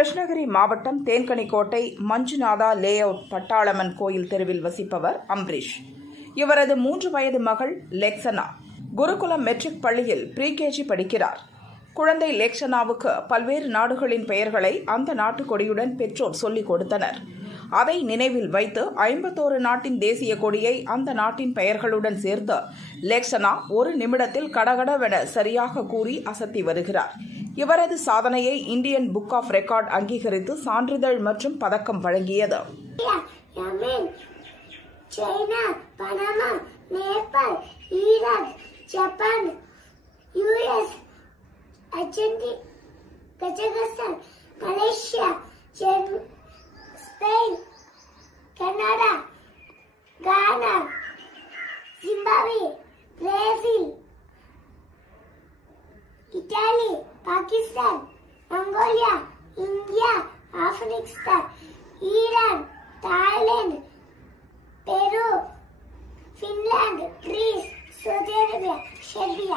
கிருஷ்ணகிரி மாவட்டம் Denkanikottai Manjunatha layout Pattalamman கோயில் தெருவில் வசிப்பவர் அம்ரீஷ். இவரது மூன்று வயது மகள் லெக்சனா. குருகுலம் மெட்ரிக் பள்ளியில் ப்ரீகேஜி படிக்கிறார். குழந்தை லெக்சனாவுக்கு பல்வேறு நாடுகளின் பெயர்களை அந்த நாட்டு கொடியுடன் பெற்றோர் சொல்லிக் கொடுத்தனர். அதை நினைவில் வைத்து ஐம்பத்தோரு நாட்டின் தேசிய கொடியை அந்த நாட்டின் பெயர்களுடன் சேர்த்து லெக்சனா ஒரு நிமிடத்தில் கடகடவென சரியாக கூறி அசத்தி வருகிறார். இவரது சாதனையை இந்தியன் புக் ஆஃப் ரெக்கார்ட் அங்கீகரித்து சான்றிதழ் மற்றும் பதக்கம் வழங்கியது Yemen China Panama Nepal Iraq Japan US Argentina Kazakhstan Malaysia Germany Spain Canada Ghana Zimbabwe Brazil Pakistan Mongolia India Afghanistan Iran Thailand Peru Finland Greece Saudi Arabia Serbia